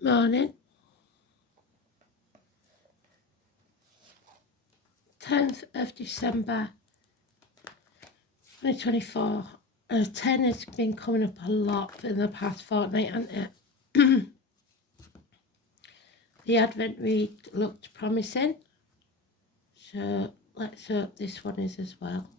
Morning, 10th of December 2024. 10 has been coming up a lot in the past fortnight, hasn't it? The Advent read looked promising, so let's hope this one is as well.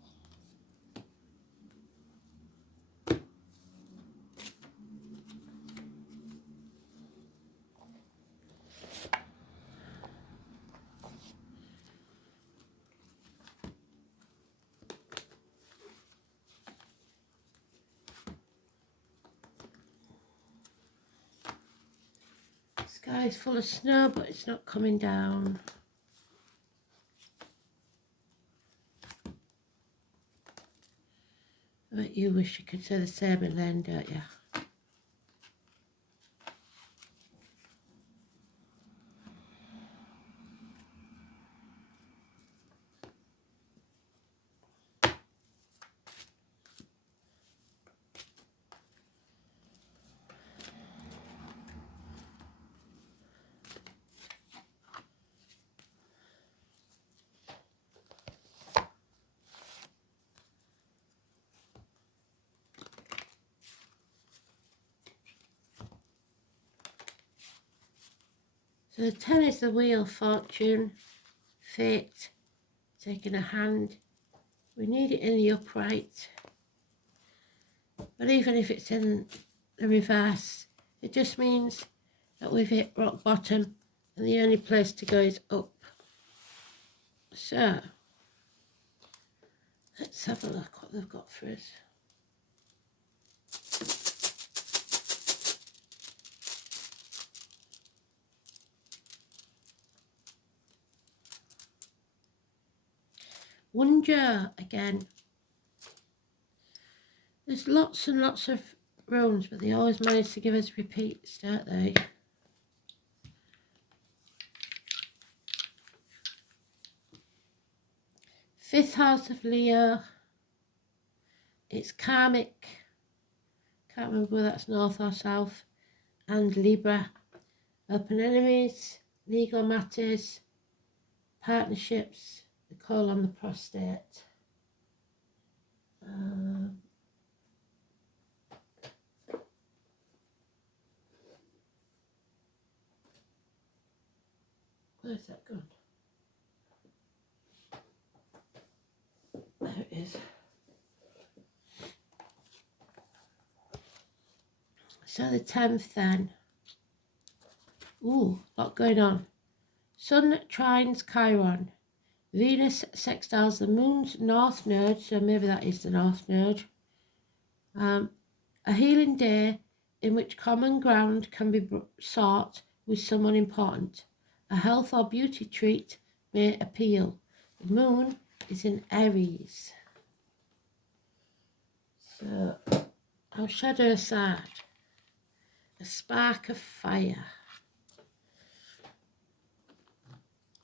Sky's full of snow, but it's not coming down. I bet you wish you could say the same, Elaine, don't you? So the 10 is the wheel, fortune, fate, taking a hand. We need it in the upright. But even if it's in the reverse, it just means that we've hit rock bottom and the only place to go is up. So, let's have a look what they've got for us. Wonder again. There's lots and lots of runes, but they always manage to give us repeats, don't they? Fifth house of Leo. It's karmic. Can't remember whether that's north or south. And Libra. Open enemies, legal matters, partnerships, the call on the prostate. Where's that gone? There it is. So the 10th then. Ooh, a lot going on. Sun trines Chiron. Venus sextiles the moon's north node, so maybe that is the north node. A healing day in which common ground can be sought with someone important. A health or beauty treat may appeal. The moon is in Aries. So, our shadow side. A spark of fire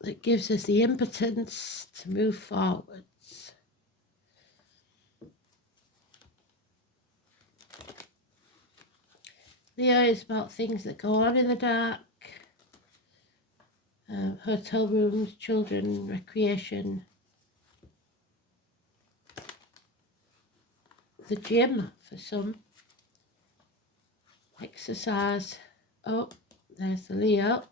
that gives us the impotence to move forwards. Leo is about things that go on in the dark, hotel rooms, children, recreation, the gym for some, exercise. Oh, there's the Leo.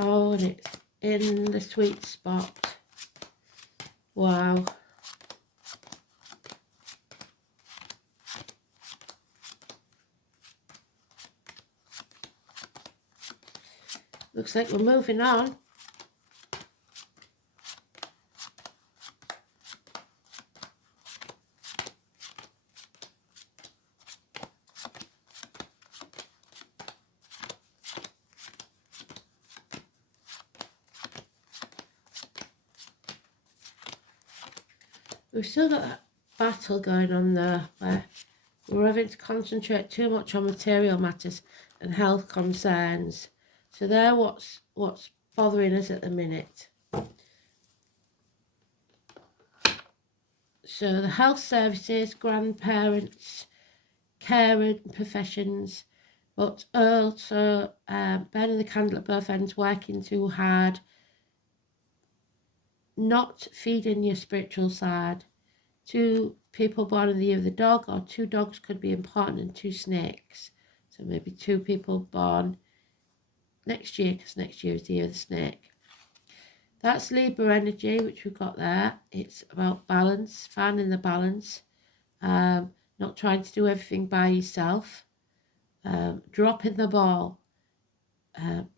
Oh, and it's in the sweet spot. Wow. Looks like we're moving on. we've still got that battle going on there where we're having to concentrate too much on material matters and health concerns. So they're what's bothering us at the minute. So the health services, grandparents, carer professions, but also burning the candle at both ends, working too hard, not feeding your spiritual side. 2 people born in the year of the dog, or 2 dogs could be important, and 2 snakes. So maybe 2 people born next year, because next year is the year of the snake. That's Libra energy, which we've got there. It's about balance, finding the balance, not trying to do everything by yourself, dropping the ball,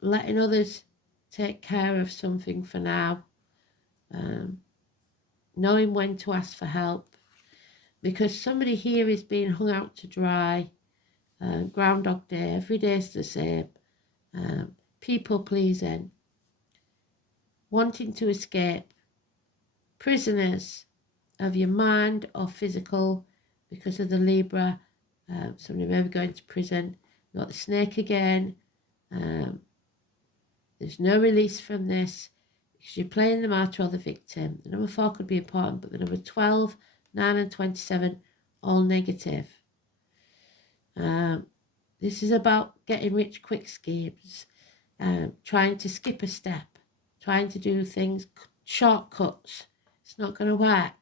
letting others take care of something for now, knowing when to ask for help, because somebody here is being hung out to dry. Groundhog Day, every day's the same. People pleasing, wanting to escape, prisoners of your mind or physical because of the Libra. Somebody may be going to prison. You've got the snake again. There's no release from this because you're playing the martyr or the victim. The number 4 could be important, but the number 12, 9 and 27, all negative. This is about getting rich quick schemes, trying to skip a step, trying to do things, shortcuts. It's not going to work.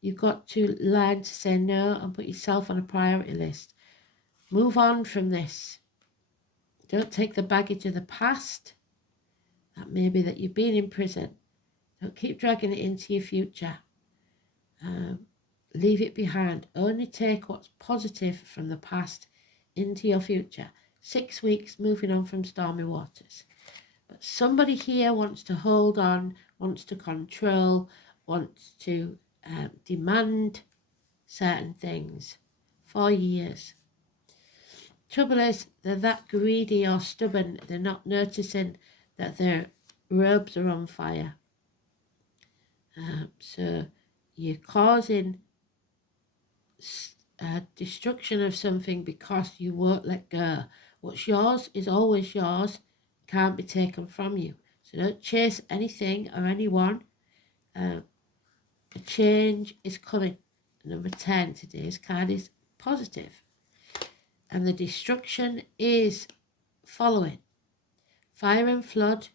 You've got to learn to say no and put yourself on a priority list. Move on from this. Don't take the baggage of the past. That may be that you've been in prison. Don't keep dragging it into your future. Leave it behind. Only take what's positive from the past into your future. 6 weeks moving on from stormy waters. But somebody here wants to hold on, wants to control, wants to demand certain things for years. Trouble is, they're that greedy or stubborn, they're not noticing that their robes are on fire. So you're causing destruction of something because you won't let go. What's yours is always yours, can't be taken from you. So don't chase anything or anyone. A change is coming. Number 10, today's card is positive. And the destruction is following. Fire and flood,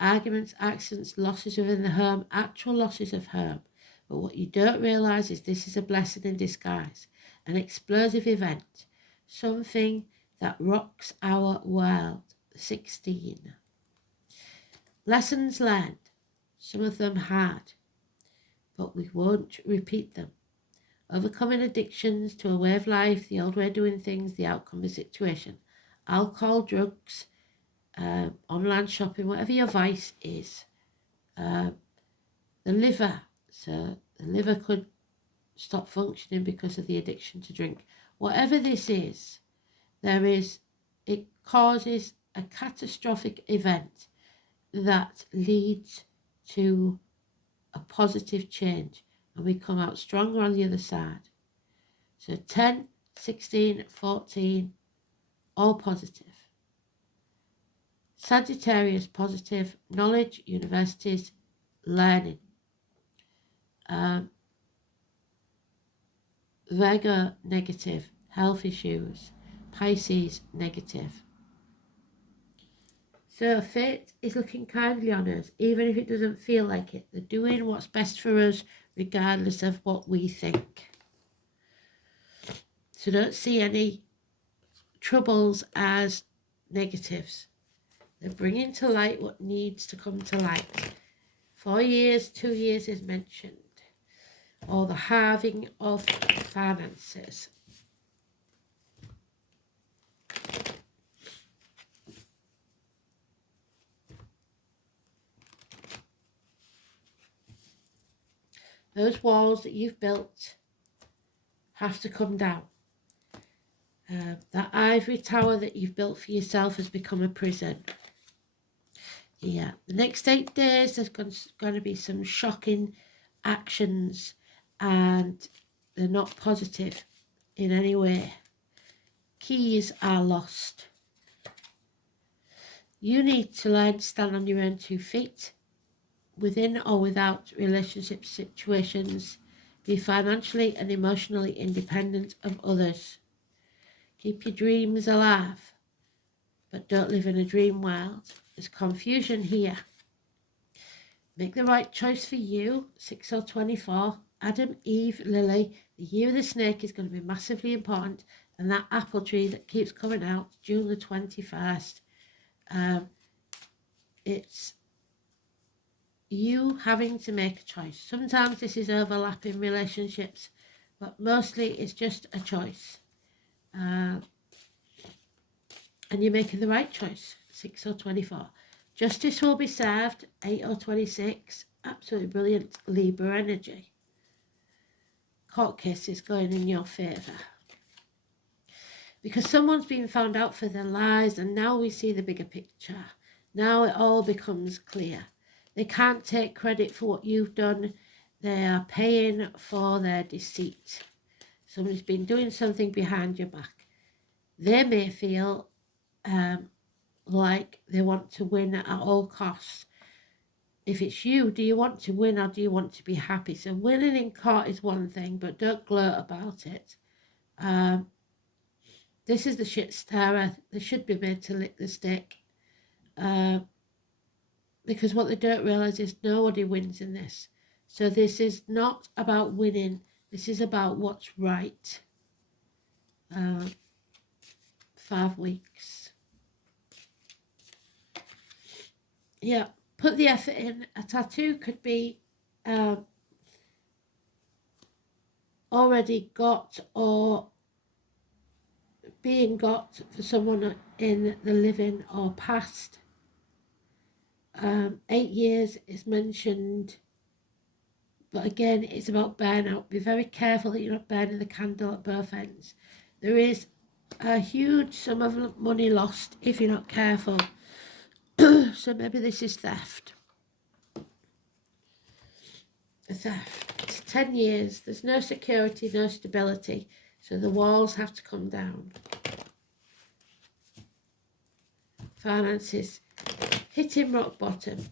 arguments, accidents, losses within the home, actual losses of home. But what you don't realise is this is a blessing in disguise, an explosive event, something that rocks our world. 16. Lessons learned, some of them hard, but we won't repeat them. Overcoming addictions to a way of life, the old way of doing things, the outcome of the situation. Alcohol, drugs, online shopping, whatever your vice is. The liver, so the liver could stop functioning because of the addiction to drink. Whatever this is, it causes a catastrophic event that leads to a positive change, and we come out stronger on the other side. So 10, 16, 14, all positive. Sagittarius, positive, knowledge, universities, learning. Virgo, negative, health issues. Pisces, negative. So fate is looking kindly on us, even if it doesn't feel like it. They're doing what's best for us, regardless of what we think. So don't see any troubles as negatives. They're bringing to light what needs to come to light. 4 years, 2 years is mentioned. Or the halving of finances. Those walls that you've built have to come down. That ivory tower that you've built for yourself has become a prison. Yeah, the next 8 days there's going to be some shocking actions and they're not positive in any way. Keys are lost. You need to learn to stand on your own 2 feet, within or without relationship situations. Be financially and emotionally independent of others. Keep your dreams alive, but don't live in a dream world. There's confusion here. Make the right choice for you, 6 or 24. Adam, Eve, Lily, the year of the snake is going to be massively important. And that apple tree that keeps coming out, June the 21st. It's you having to make a choice. Sometimes this is overlapping relationships, but mostly it's just a choice. And you're making the right choice, 6 or 24. Justice will be served, 8 or 26. Absolutely brilliant Libra energy. Court case is going in your favour. Because someone's been found out for their lies, and now we see the bigger picture. Now it all becomes clear. They can't take credit for what you've done. They are paying for their deceit. Somebody's been doing something behind your back. They may feel like they want to win at all costs. If it's you, do you want to win or do you want to be happy? So winning in court is one thing, but don't gloat about it. This is the shit stirrer. They should be made to lick the stick. Because what they don't realise is nobody wins in this. So this is not about winning. This is about what's right. 5 weeks. Yeah, put the effort in. A tattoo could be already got or being got for someone in the living or past. 8 years is mentioned, but again, it's about burnout. Be very careful that you're not burning the candle at both ends. There is a huge sum of money lost if you're not careful. So maybe this is theft. Theft. It's 10 years. There's no security, no stability. So the walls have to come down. Finances. Hitting rock bottom.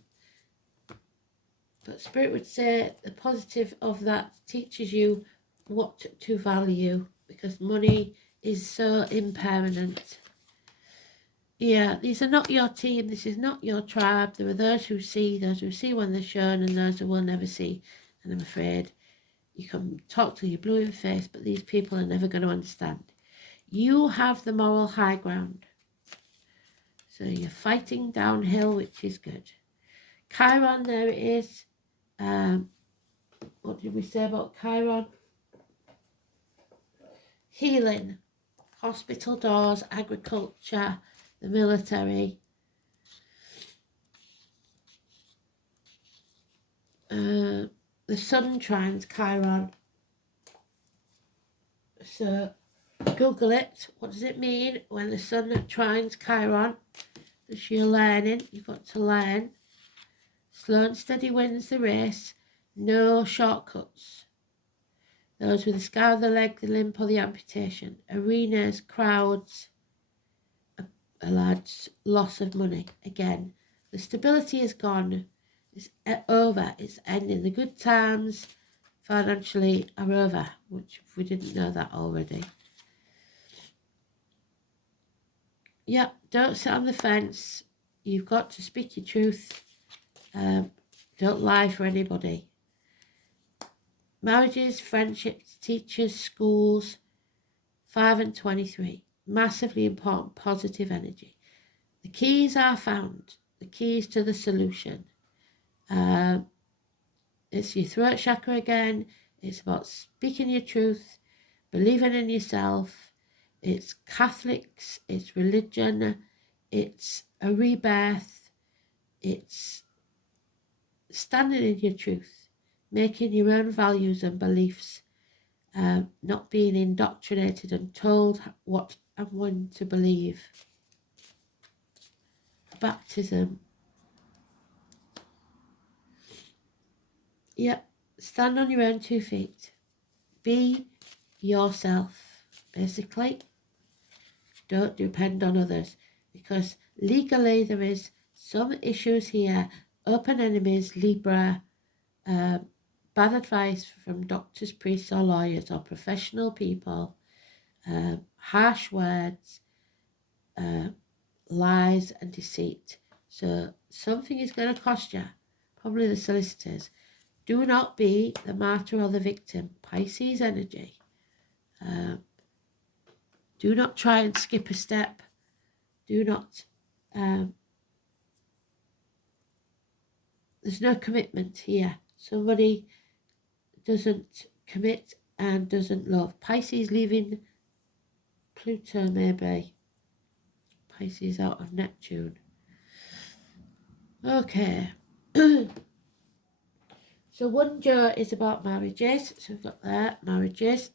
But Spirit would say the positive of that teaches you what to value, because money is so impermanent. Yeah, these are not your team. This is not your tribe. There are those who see when they're shown, and those who will never see. And I'm afraid you can talk till you're blue in the face, but these people are never going to understand. You have the moral high ground. So you're fighting downhill, which is good. Chiron, there it is. What did we say about Chiron? Healing, hospital doors, agriculture, the military. The sun trines Chiron. So Google it. What does it mean when the sun trines Chiron? As you're learning, you've got to learn. Slow and steady wins the race. No shortcuts. Those with the scar of the leg, the limp or the amputation. Arenas, crowds. A large loss of money. Again, the stability is gone. It's over. It's ending. The good times financially are over, which if we didn't know that already. Yeah, don't sit on the fence. You've got to speak your truth. Don't lie for anybody. Marriages, friendships, teachers, schools, 5 and 23. Massively important, positive energy. The keys are found. The keys to the solution. It's your throat chakra again. It's about speaking your truth, believing in yourself. It's Catholics, it's religion, it's a rebirth, it's standing in your truth, making your own values and beliefs, not being indoctrinated and told what and when to believe. Baptism. Yep, stand on your own 2 feet. be yourself, basically. Don't depend on others, because legally there is some issues here. Open enemies, Libra, bad advice from doctors, priests or lawyers or professional people, harsh words, lies and deceit. So something is going to cost you, probably the solicitors. Do not be the martyr or the victim. Pisces energy. Do not try and skip a step. Do not. There's no commitment here. Somebody doesn't commit and doesn't love. Pisces leaving Pluto, maybe. Pisces out of Neptune. Okay. So 1J is about marriages. So we've got that, marriages,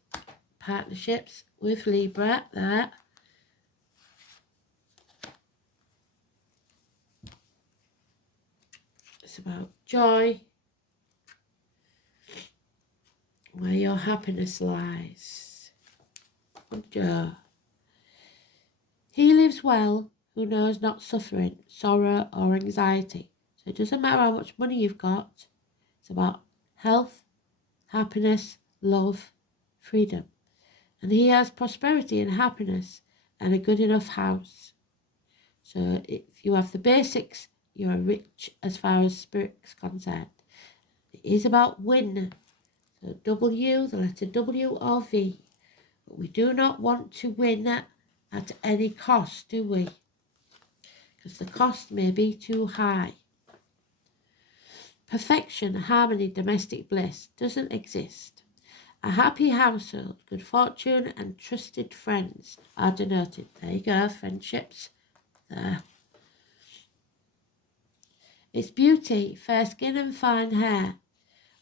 partnerships with Libra, that. It's about joy, where your happiness lies. 1J. He lives well who knows not suffering, sorrow or anxiety. So it doesn't matter how much money you've got. It's about health, happiness, love, freedom. And he has prosperity and happiness and a good enough house. So if you have the basics, you're rich as far as spirit's concerned. It is about win. So W, the letter W or V. But we do not want to win at any cost, do we? Because the cost may be too high. Perfection, harmony, domestic bliss doesn't exist. A happy household, good fortune and trusted friends are denoted. There you go, friendships. There. Its beauty, fair skin and fine hair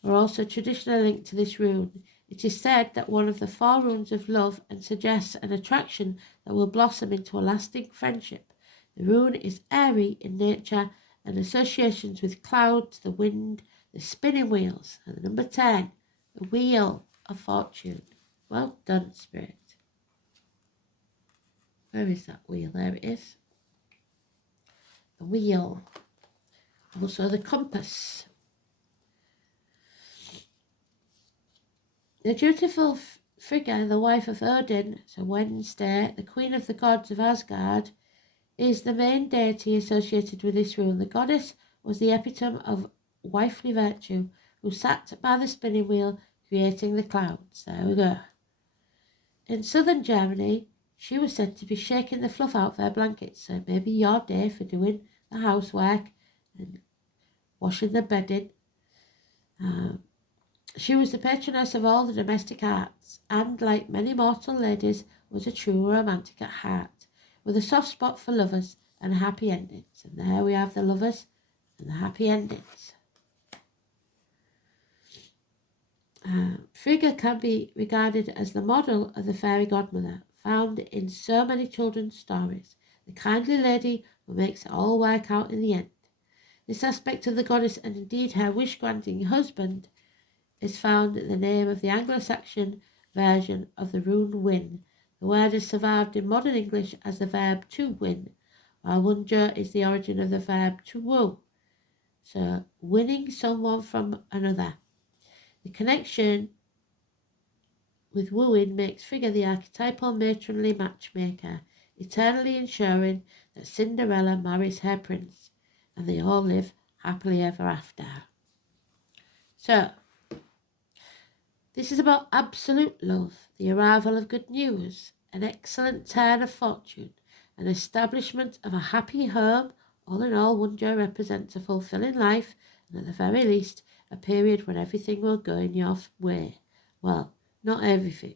are also traditionally linked to this rune. It is said that one of the 4 runes of love and suggests an attraction that will blossom into a lasting friendship. The rune is airy in nature and associations with clouds, the wind, the spinning wheels, and the number 10, the wheel of fortune. Well done, Spirit. Where is that wheel? There it is. The wheel. Also the compass. The dutiful figure, the wife of Odin, so Wednesday, the queen of the gods of Asgard, is the main deity associated with this rune. The goddess was the epitome of wifely virtue, who sat by the spinning wheel creating the clouds. There we go. In southern Germany, she was said to be shaking the fluff out of their blankets, so maybe your day for doing the housework and washing the bedding. She was the patroness of all the domestic arts, and, like many mortal ladies, was a true romantic at heart, with a soft spot for lovers and happy endings. And there we have the lovers and the happy endings. Frigga can be regarded as the model of the fairy godmother, found in so many children's stories, the kindly lady who makes it all work out in the end. This aspect of the goddess, and indeed her wish-granting husband, is found in the name of the Anglo-Saxon version of the rune win. The word has survived in modern English as the verb to win, while wunja is the origin of the verb to woo. So, winning someone from another. The connection with wooing makes Frigga the archetypal matronly matchmaker, eternally ensuring that Cinderella marries her prince, and they all live happily ever after. So, this is about absolute love, the arrival of good news, an excellent turn of fortune, an establishment of a happy home. All in all, 1J represents a fulfilling life, and at the very least, a period when everything will go in your way. Well, not everything.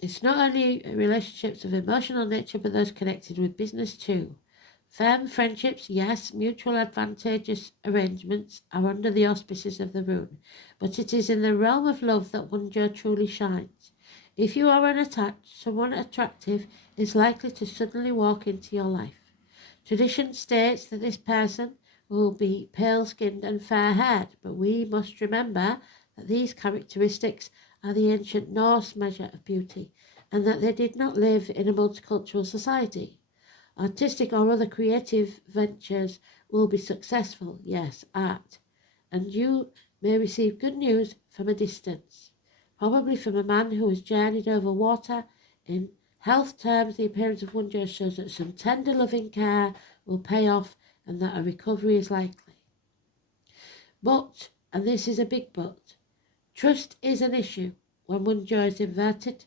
It's not only relationships of emotional nature, but those connected with business too. Firm friendships, yes, mutual advantageous arrangements are under the auspices of the rune, but it is in the realm of love that 1J truly shines. If you are unattached, someone attractive is likely to suddenly walk into your life. Tradition states that this person will be pale-skinned and fair-haired, but we must remember that these characteristics are the ancient Norse measure of beauty, and that they did not live in a multicultural society. Artistic or other creative ventures will be successful, yes, art, and you may receive good news from a distance, probably from a man who has journeyed over water. In health terms, the appearance of one just shows that some tender loving care will pay off and that a recovery is likely. But, and this is a big but, trust is an issue when one jaw is inverted.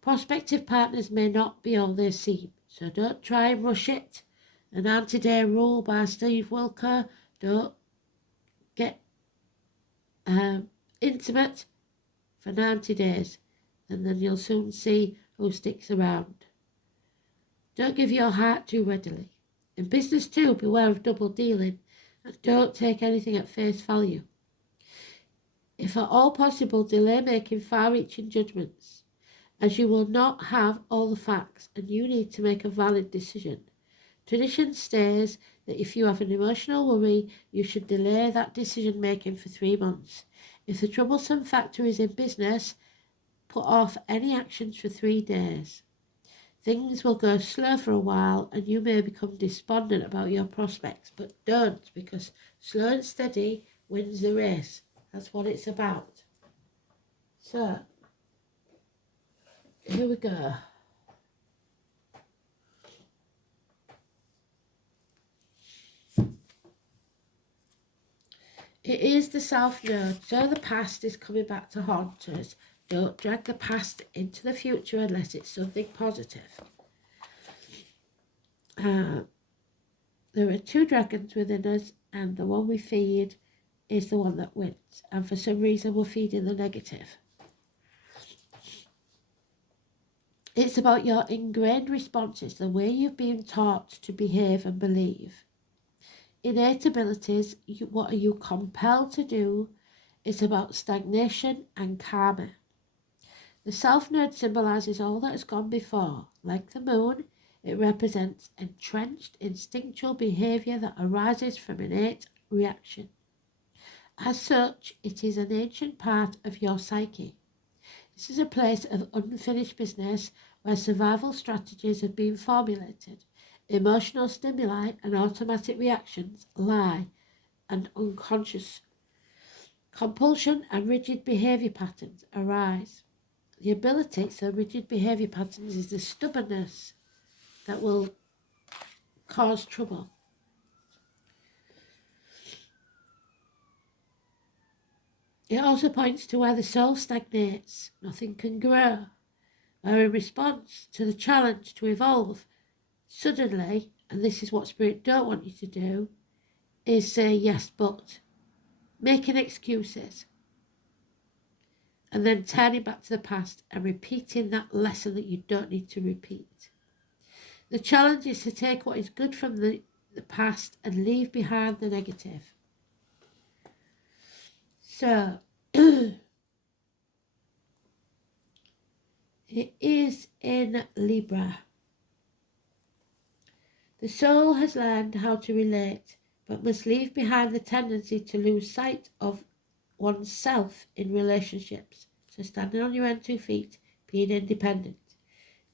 Prospective partners may not be all they seem, so don't try and rush it. An anti-day rule by Steve Wilker: don't get intimate for 90 days, and then you'll soon see who sticks around. Don't give your heart too readily. In business too, beware of double dealing, and don't take anything at face value. If at all possible, delay making far-reaching judgments, as you will not have all the facts and you need to make a valid decision. Tradition states that if you have an emotional worry, you should delay that decision making for 3 months. If the troublesome factor is in business, put off any actions for 3 days. Things will go slow for a while and you may become despondent about your prospects, but don't, because slow and steady wins the race. That's what it's about. So, here we go. It is the South Node, so the past is coming back to haunt us. Don't drag the past into the future unless it's something positive. There are 2 dragons within us, and the one we feed is the one that wins. And for some reason, we're feeding the negative. It's about your ingrained responses, the way you've been taught to behave and believe. Innate abilities, what are you compelled to do? It's about stagnation and karma. The South Node symbolises all that has gone before. Like the moon, it represents entrenched instinctual behaviour that arises from innate reaction. As such, it is an ancient part of your psyche. This is a place of unfinished business where survival strategies have been formulated. Emotional stimuli and automatic reactions lie, and unconscious compulsion and rigid behaviour patterns arise. The ability, so rigid behaviour patterns, is the stubbornness that will cause trouble. It also points to where the soul stagnates, nothing can grow, where in response to the challenge to evolve, suddenly, and this is what Spirit don't want you to do, is say yes but, making excuses, and then turning back to the past and repeating that lesson that you don't need to repeat. The challenge is to take what is good from the past and leave behind the negative. So, it is in Libra. The soul has learned how to relate, but must leave behind the tendency to lose sight of oneself in relationships. So standing on your own 2 feet, being independent.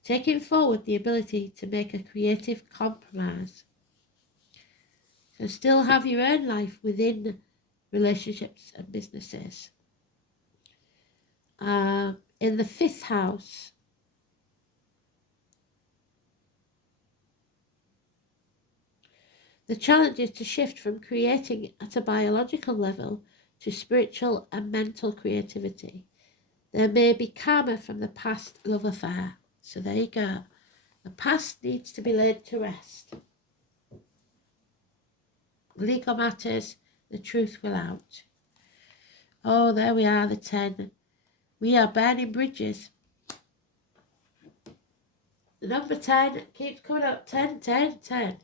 Taking forward the ability to make a creative compromise. So still have your own life within relationships and businesses. In the 5th house, the challenge is to shift from creating at a biological level to spiritual and mental creativity. There may be karma from the past love affair. So there you go. The past needs to be laid to rest. Legal matters, the truth will out. Oh, there we are, the 10. We are burning bridges. The number 10 keeps coming up. 10, 10, 10.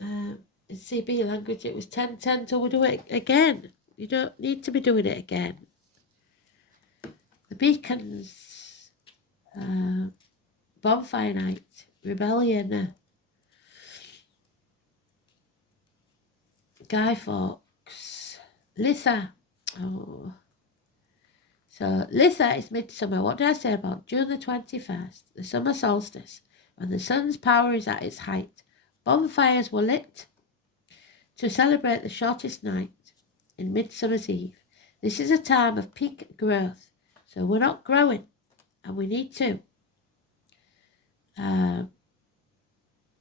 In CB language, it was 10, 10 till we do it again. You don't need to be doing it again. The beacons, bonfire night, rebellion, Guy Fawkes. Litha. Oh. So Litha is midsummer. What did I say about June the 21st, the summer solstice, when the sun's power is at its height? Bonfires were lit to celebrate the shortest night in Midsummer's Eve. This is a time of peak growth, so we're not growing, and we need to.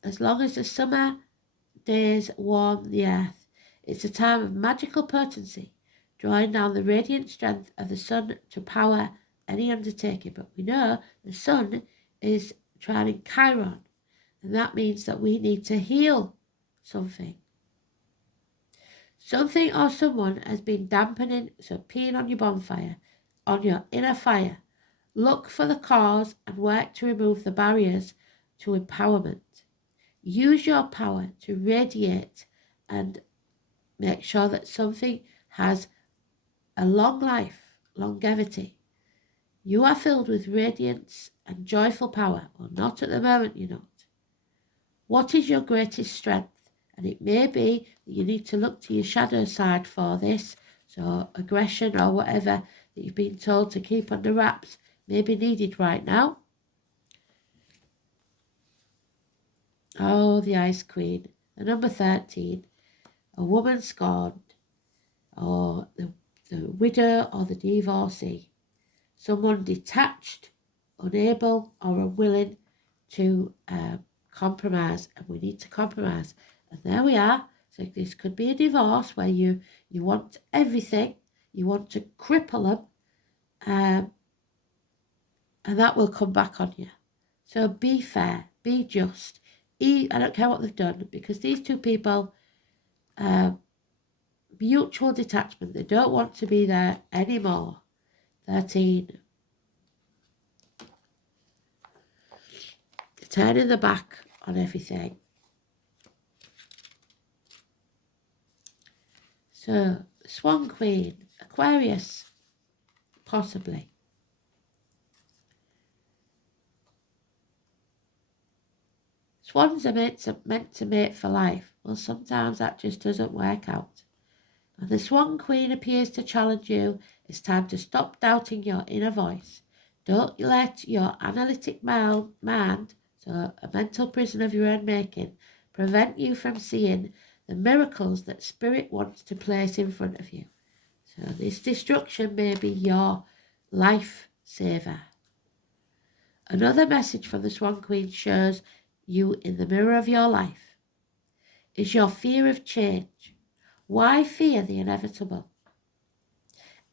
As long as the summer days warm the earth, it's a time of magical potency, drawing down the radiant strength of the sun to power any undertaking. But we know the sun is trining Chiron, and that means that we need to heal something. Something or someone has been dampening, so peeing on your bonfire, on your inner fire. Look for the cause and work to remove the barriers to empowerment. Use your power to radiate and make sure that something has a long life, longevity. You are filled with radiance and joyful power. Well, not at the moment, you're not. What is your greatest strength? And it may be that you need to look to your shadow side for this. So aggression or whatever that you've been told to keep under wraps may be needed right now. Oh, the Ice Queen. The number 13. A woman scorned. Or the widow or the divorcee. Someone detached, unable or unwilling to compromise. And we need to compromise. And there we are. So this could be a divorce where you want everything. You want to cripple them. And that will come back on you. So be fair. Be just. I don't care what they've done, because these two people, mutual detachment. They don't want to be there anymore. 13. Turning the back on everything. So, Swan Queen, Aquarius, possibly. Swans are meant to mate for life. Well, sometimes that just doesn't work out. And the Swan Queen appears to challenge you. It's time to stop doubting your inner voice. Don't let your analytic mind, so a mental prison of your own making, prevent you from seeing the miracles that Spirit wants to place in front of you. So this destruction may be your life saver. Another message from the Swan Queen shows you in the mirror of your life is your fear of change. Why fear the inevitable?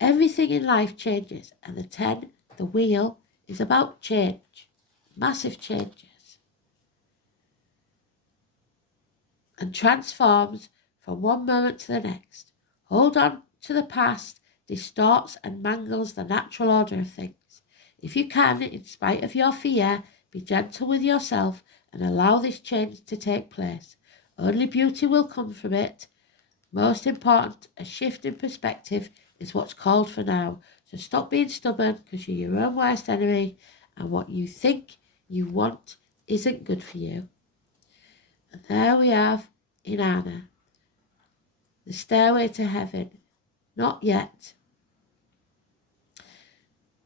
Everything in life changes, and the 10, the wheel, is about change, massive changes, and transforms from one moment to the next. Hold on to the past distorts and mangles the natural order of things. If you can, in spite of your fear, be gentle with yourself and allow this change to take place. Only beauty will come from it. Most important, a shift in perspective is what's called for now. So stop being stubborn, because you're your own worst enemy, and what you think you want isn't good for you. And there we have Inanna, the stairway to heaven. Not yet.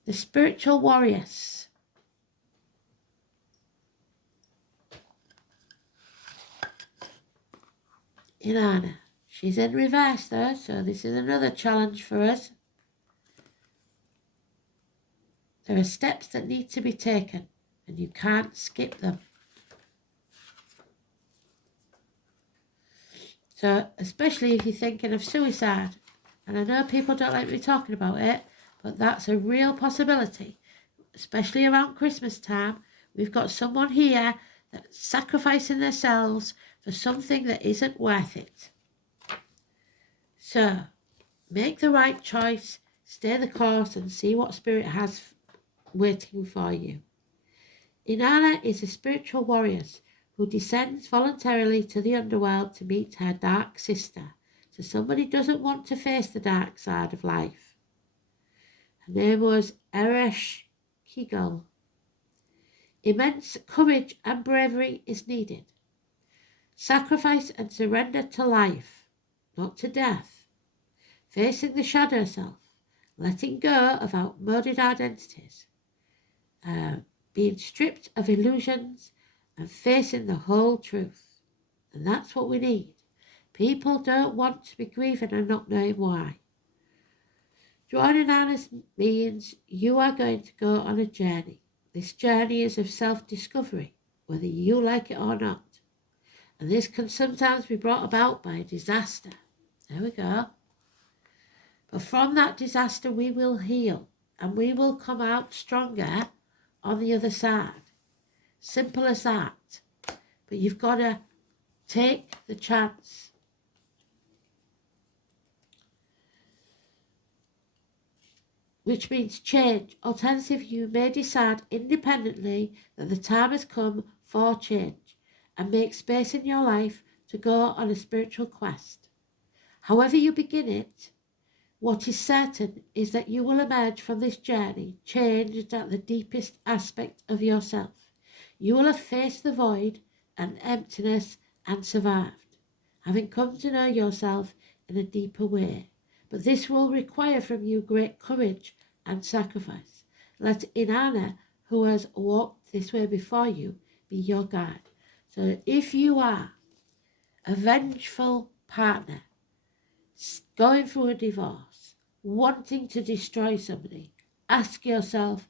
The spiritual warriors. Inanna. She's in reverse though, so this is another challenge for us. There are steps that need to be taken, and you can't skip them. So, especially if you're thinking of suicide, and I know people don't like me talking about it, but that's a real possibility, especially around Christmas time. We've got someone here that's sacrificing themselves for something that isn't worth it. So, make the right choice, stay the course, and see what Spirit has waiting for you. Inanna is a spiritual warrior who descends voluntarily to the underworld to meet her dark sister. So somebody doesn't want to face the dark side of life. Her name was Eresh Kegel. Immense courage and bravery is needed. Sacrifice and surrender to life. not to death. Facing the shadow self, letting go of outmoded identities, being stripped of illusions and facing the whole truth. And that's what we need. People don't want to be grieving and not knowing why. Joining Anna's means you are going to go on a journey. This journey is of self-discovery, whether you like it or not. And this can sometimes be brought about by a disaster. There we go. But from that disaster we will heal and we will come out stronger on the other side. Simple as that. But you've got to take the chance. Which means change. Alternatively, you may decide independently that the time has come for change and make space in your life to go on a spiritual quest. However you begin it, what is certain is that you will emerge from this journey changed at the deepest aspect of yourself. You will have faced the void and emptiness and survived, having come to know yourself in a deeper way. But this will require from you great courage and sacrifice. Let Inanna, who has walked this way before you, be your guide. So if you are a vengeful partner, going through a divorce, wanting to destroy somebody, ask yourself,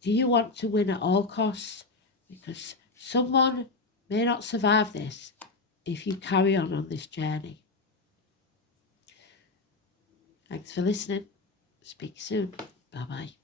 do you want to win at all costs? Because someone may not survive this if you carry on this journey. Thanks for listening. Speak soon. Bye-bye.